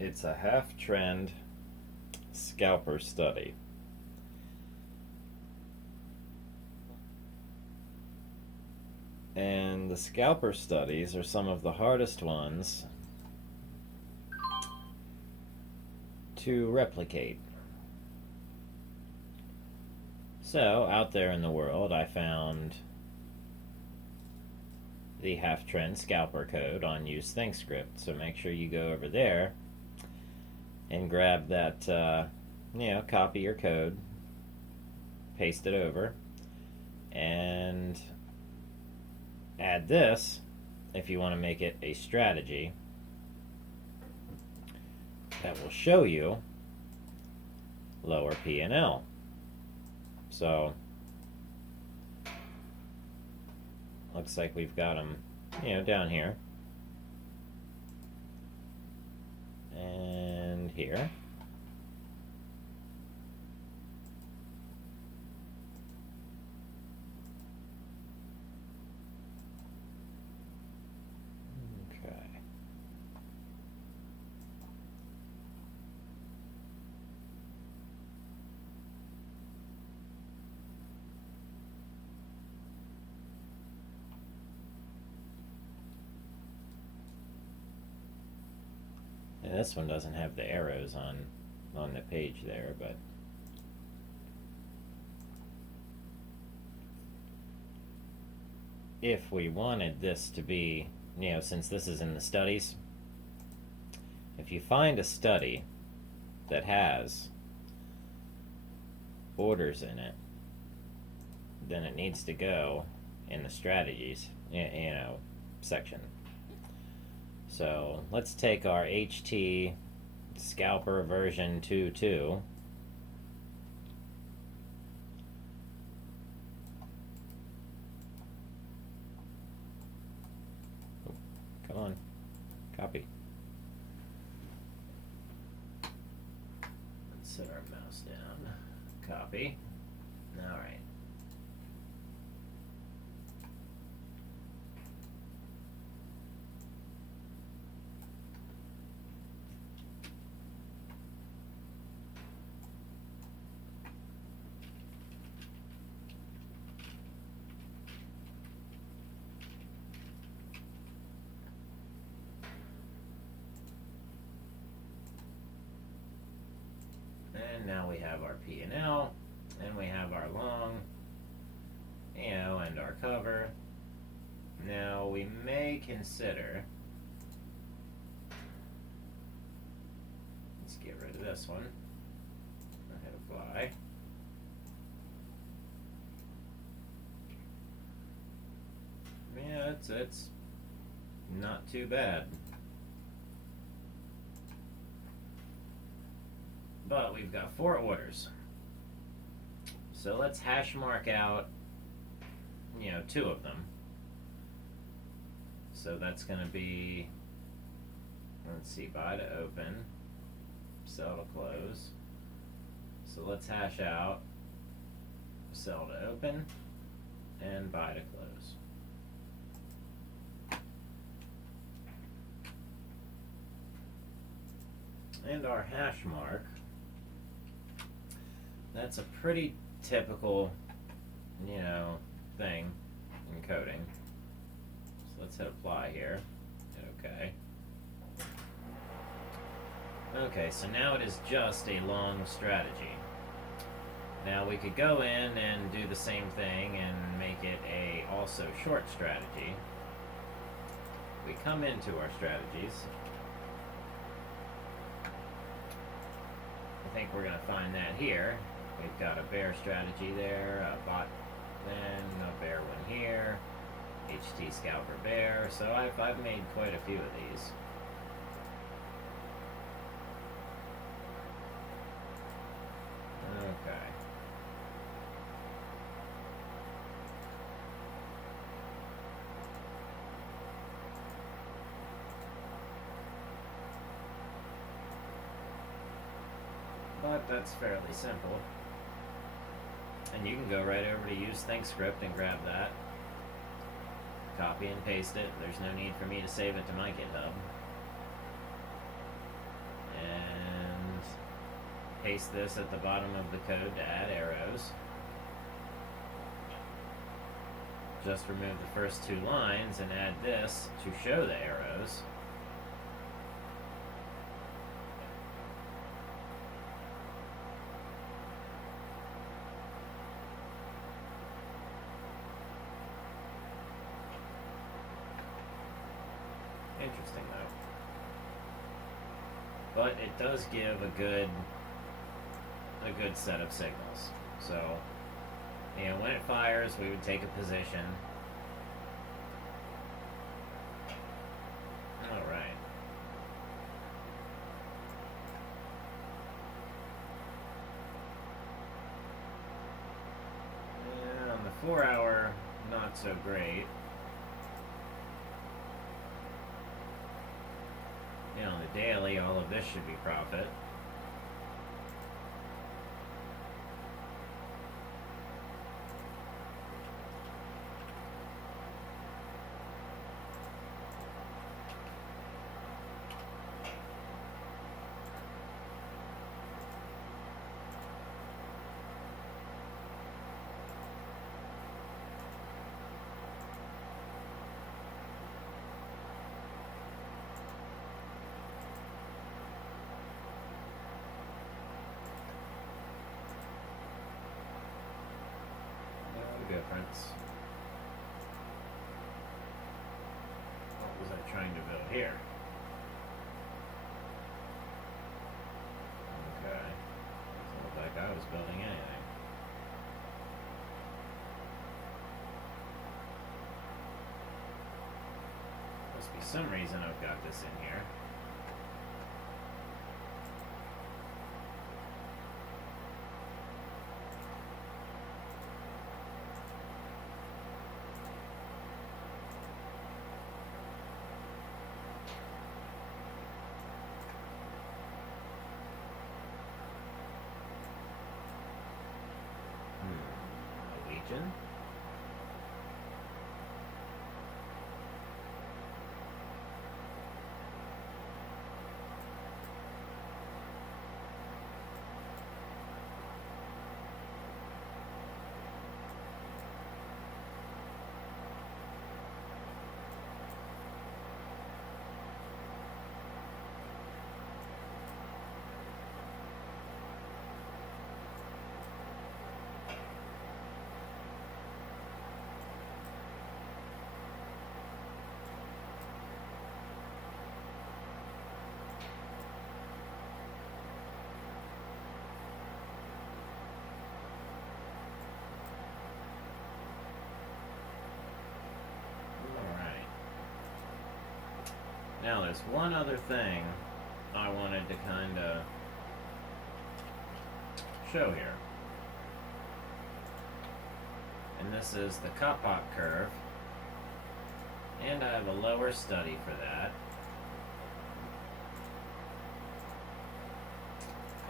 It's a half-trend scalper study. And the scalper studies are some of the hardest ones to replicate. So, out there in the world, I found the half-trend scalper code on Use ThinkScript. So make sure you go over there and grab that, copy your code, paste it over, and add this if you want to make it a strategy that will show you lower P&L. So looks like we've got them, down here and here. Okay. And this one doesn't have the arrows on the page there, but if we wanted this to be, since this is in the studies, if you find a study that has orders in it, then it needs to go in the strategies, section. So let's take our HT Scalper version 2.2. Come on, copy. Let's set our mouse down. Copy. All right. And now we have our P&L, and we have our long, and our cover. Now we may consider, let's get rid of this one, hit apply. Yeah, it's not too bad. But we've got 4 orders. So let's hash mark out, 2 of them. So that's going to be, let's see, buy to open, sell to close. So let's hash out sell to open and buy to close. And our hash mark, that's a pretty typical, thing in coding. So let's hit apply here. Hit OK. Okay, so now it is just a long strategy. Now we could go in and do the same thing and make it a also short strategy. We come into our strategies. I think we're going to find that here. We've got a bear strategy there, a bot, then a bear one here, HT Scalper bear. So I've made quite a few of these. Okay. But that's fairly simple. And you can go right over to Use ThinkScript and grab that. Copy and paste it. There's no need for me to save it to my GitHub. And paste this at the bottom of the code to add arrows. Just remove the first two lines and add this to show the arrows. Interesting though. But it does give a good set of signals. So, you know, when it fires, we would take a position. Alright. And on the 4 hour, not so great. You know, on the daily, all of this should be profit. Difference. What was I trying to build here? Okay. Doesn't look like I was building anything. Must be some reason I've got this in here. Legion. Now there's one other thing I wanted to kind of show here. And this is the Kapok curve. And I have a lower study for that.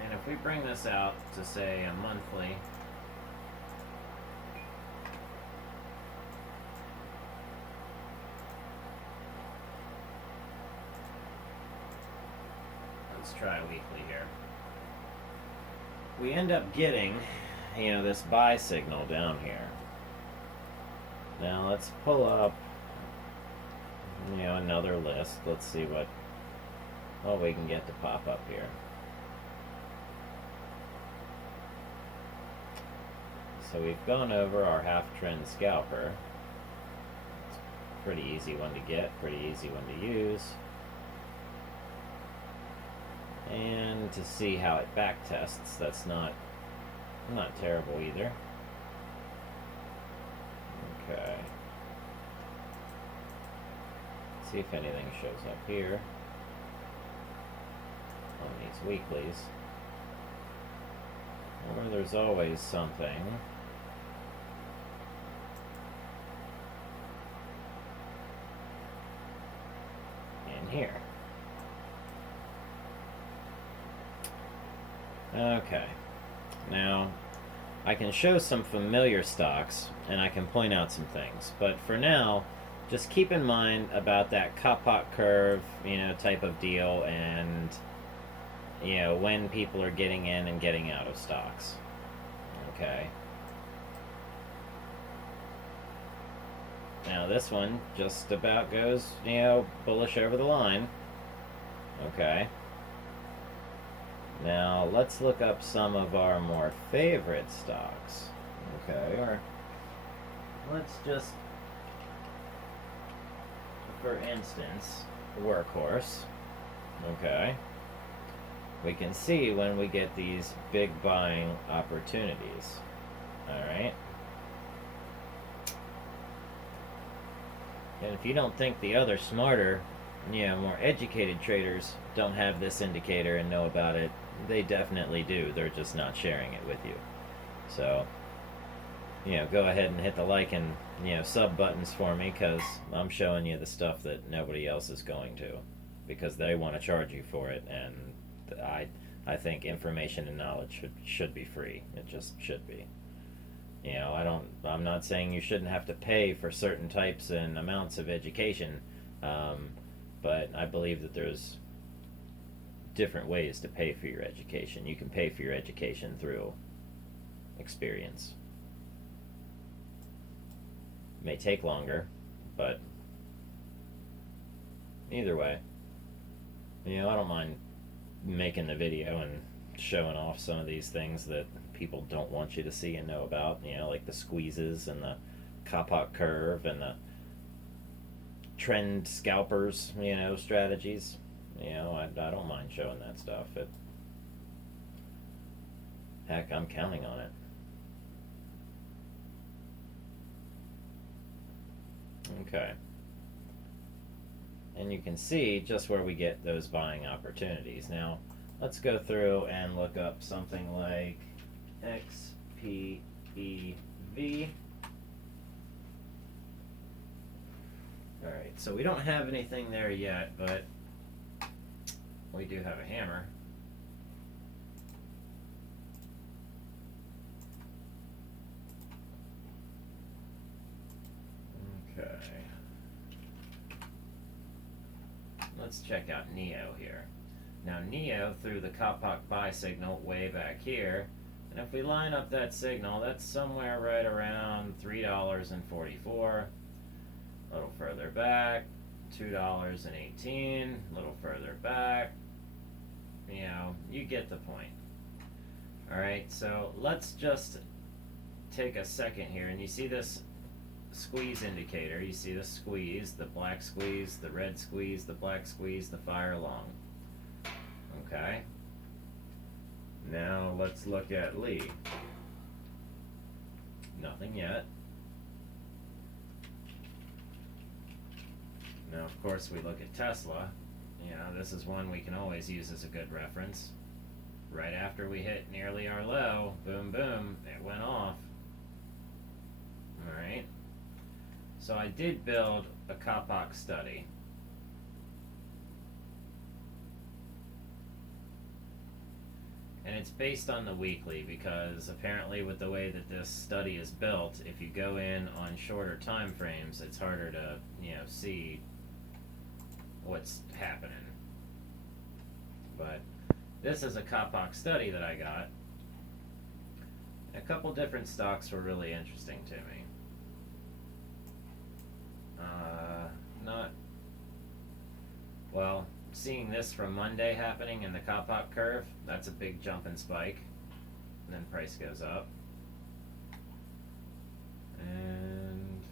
And if we bring this out to say a monthly, let's try weekly here. We end up getting, you know, this buy signal down here. Now let's pull up, you know, another list. Let's see what we can get to pop up here. So we've gone over our half trend scalper. It's a pretty easy one to get, pretty easy one to use. And to see how it back tests, that's not terrible either. Okay. See if anything shows up here on these weeklies. Or there's always something. In here. Okay. Now, I can show some familiar stocks, and I can point out some things. But for now, just keep in mind about that Kapok curve, you know, type of deal, and when people are getting in and getting out of stocks. Okay. Now this one just about goes, bullish over the line. Okay. Now let's look up some of our more favorite stocks. Okay, or let's just, for instance, Workhorse. Okay. We can see when we get these big buying opportunities. Alright. And if you don't think the other smarter, more educated traders don't have this indicator and know about it, they definitely do. They're just not sharing it with you. So, go ahead and hit the like and, sub buttons for me, because I'm showing you the stuff that nobody else is going to, because they want to charge you for it, and I think information and knowledge should be free. It just should be. I'm not saying you shouldn't have to pay for certain types and amounts of education, but I believe that there's different ways to pay for your education. You can pay for your education through experience. It may take longer, but either way, I don't mind making the video and showing off some of these things that people don't want you to see and know about, like the squeezes and the Kapok curve and the trend scalpers, strategies. I don't mind showing that stuff. Heck, I'm counting on it. Okay. And you can see just where we get those buying opportunities. Now, let's go through and look up something like XPEV. Alright, so we don't have anything there yet, but we do have a hammer. Okay. Let's check out NEO here. Now NEO threw the Kapok buy signal way back here, and if we line up that signal, that's somewhere right around $3.44. A little further back, $2.18. A little further back. You get the point. Alright, so let's just take a second here, and you see this squeeze indicator. You see the squeeze, the black squeeze, the red squeeze, the black squeeze, the fire long. Okay. Now let's look at Lee. Nothing yet. Now, of course, we look at Tesla. This is one we can always use as a good reference. Right after we hit nearly our low, boom, boom, it went off. Alright. So I did build a Kapok study. And it's based on the weekly, because apparently with the way that this study is built, if you go in on shorter time frames, it's harder to, see what's happening. But this is a Kapok study that I got. A couple different stocks were really interesting to me. Seeing this from Monday happening in the Kapok curve, that's a big jump and spike. And then price goes up. And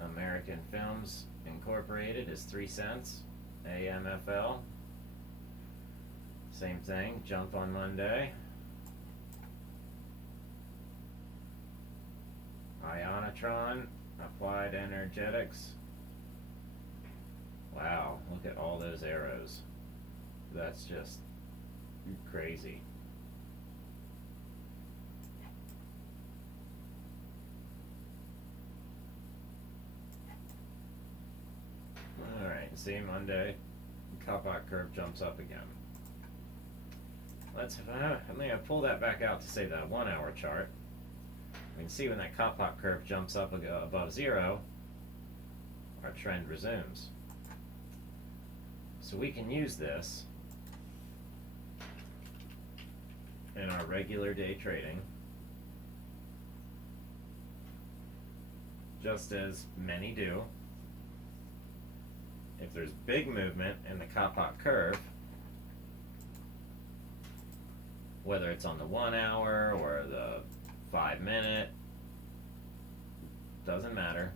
American Films Incorporated is 3 cents. AMFL, same thing, jump on Monday. Ionitron, Applied Energetics. Wow, look at all those arrows. That's just crazy. Alright, see, Monday, Kapok curve jumps up again. I'm going to pull that back out to say the 1 hour chart. We can see when that Kapok curve jumps up above zero, our trend resumes. So we can use this in our regular day trading, just as many do. If there's big movement in the Kappa curve, whether it's on the 1 hour or the 5 minute, doesn't matter.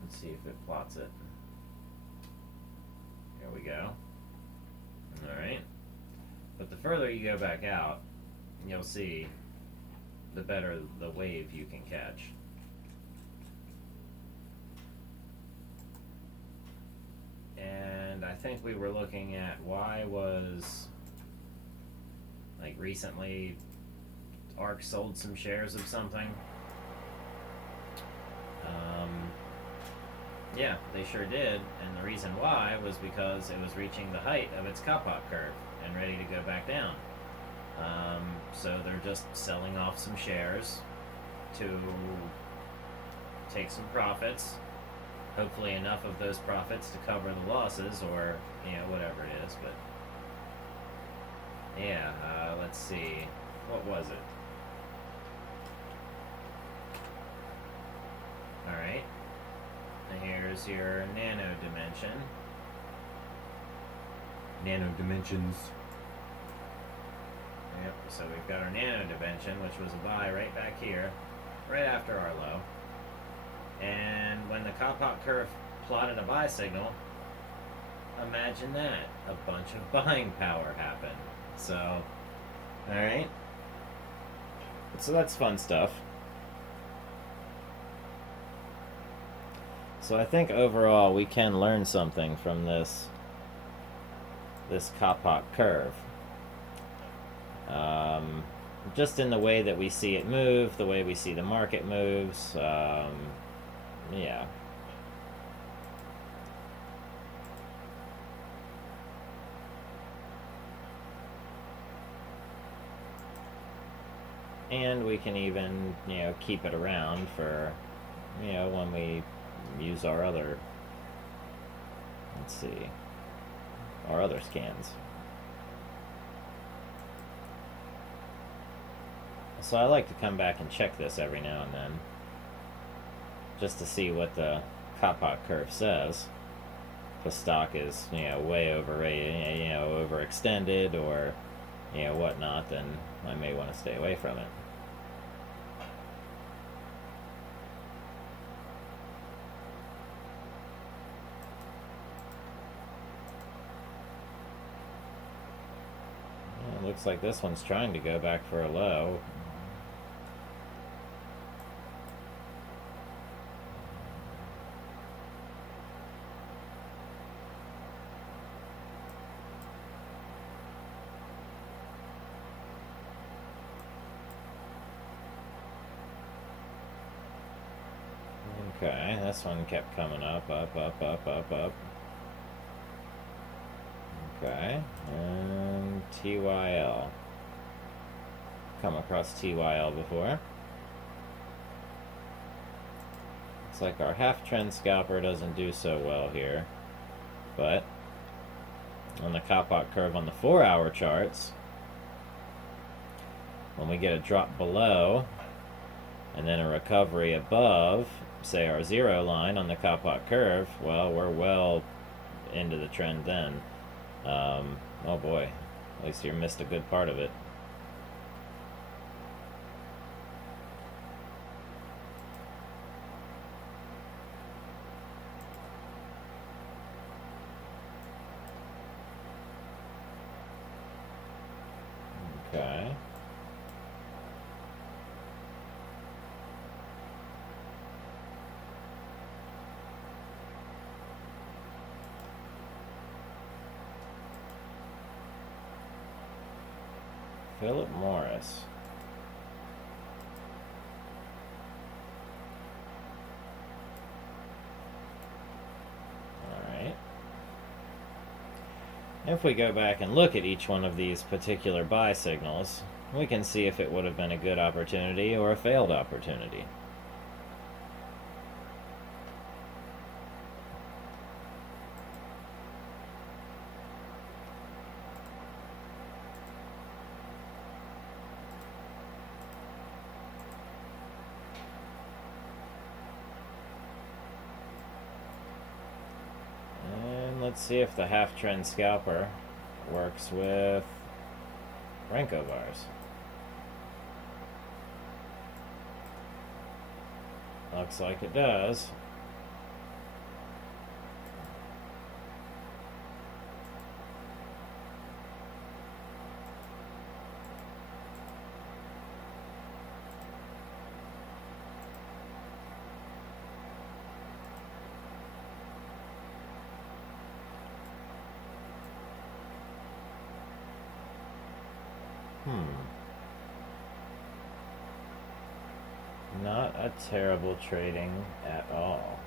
Let's see if it plots it. There we go. Alright. But the further you go back out, you'll see the better the wave you can catch. And I think we were looking at why was, like, recently ARK sold some shares of something. Yeah, they sure did, and the reason why was because it was reaching the height of its Kappa curve and ready to go back down. So they're just selling off some shares to take some profits, hopefully enough of those profits to cover the losses, or, you know, whatever it is. But yeah, let's see, what was it? Alright, here's your nano dimension. Nano dimensions. Yep, so we've got our nano dimension, which was a buy right back here, right after our low. And when the Kappa curve plotted a buy signal, imagine that, a bunch of buying power happened. So, alright. So that's fun stuff. So I think overall we can learn something from this Kappa curve. Just in the way that we see it move, the way we see the market moves, yeah. And we can even, you know, keep it around for, you know, when we use our other, let's see, our other scans. So I like to come back and check this every now and then, just to see what the Kappa curve says. If the stock is, you know, way overrated, you know, overextended, or, you know, whatnot, then I may want to stay away from it. Well, it looks like this one's trying to go back for a low. Okay, this one kept coming up, up, up, up, up, up. Okay, and TYL. Come across TYL before. Looks like our half trend scalper doesn't do so well here, but on the Kappa curve on the 4-hour charts, when we get a drop below and then a recovery above, say our 0 line on the Kappa curve, well, we're well into the trend then. Oh boy, at least you missed a good part of it. Okay. Philip Morris. Alright. If we go back and look at each one of these particular buy signals, we can see if it would have been a good opportunity or a failed opportunity. Let's see if the half trend scalper works with Renko bars. Looks like it does. Not a terrible trading at all.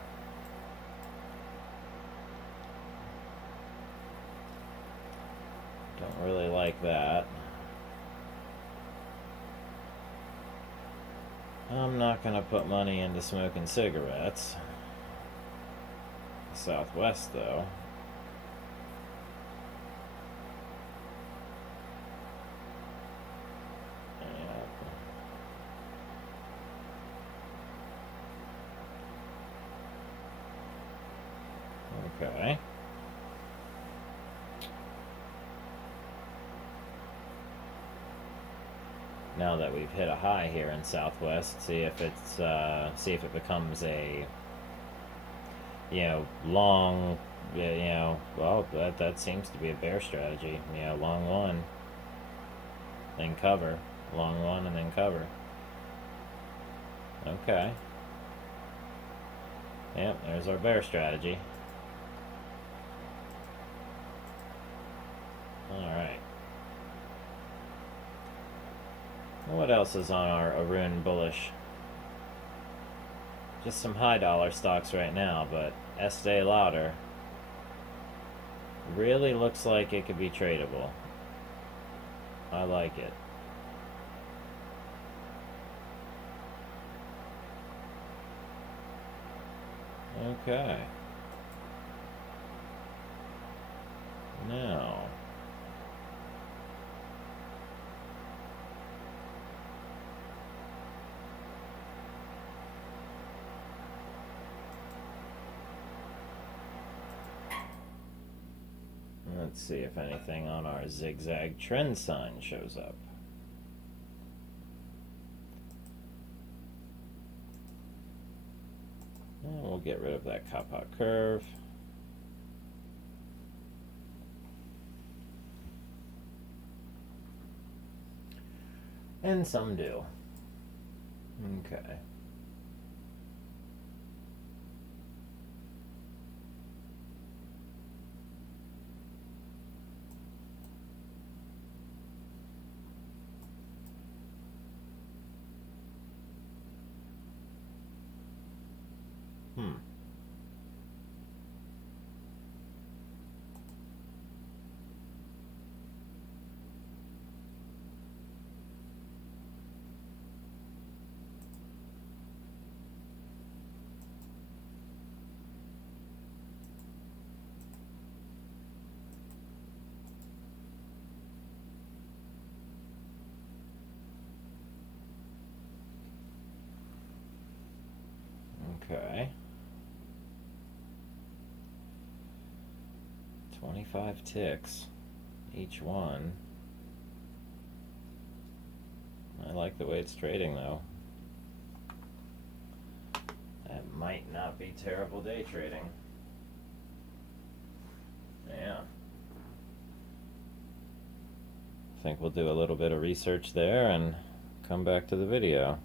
Don't really like that. I'm not gonna put money into smoking cigarettes. Southwest, though. Okay. Now that we've hit a high here in Southwest, see if it becomes a long, well, that seems to be a bear strategy. Long one, then cover, long one, and then cover. Okay. Yep, there's our bear strategy. Alright. What else is on our Arun bullish? Just some high dollar stocks right now, but Estee Lauder really looks like it could be tradable. I like it. Okay. Now. Let's see if anything on our zigzag trend sign shows up. And we'll get rid of that Kappa curve. And some do. Okay. Okay. 25 ticks each one. I like the way it's trading, though. That might not be terrible day trading. Yeah. I think we'll do a little bit of research there and come back to the video.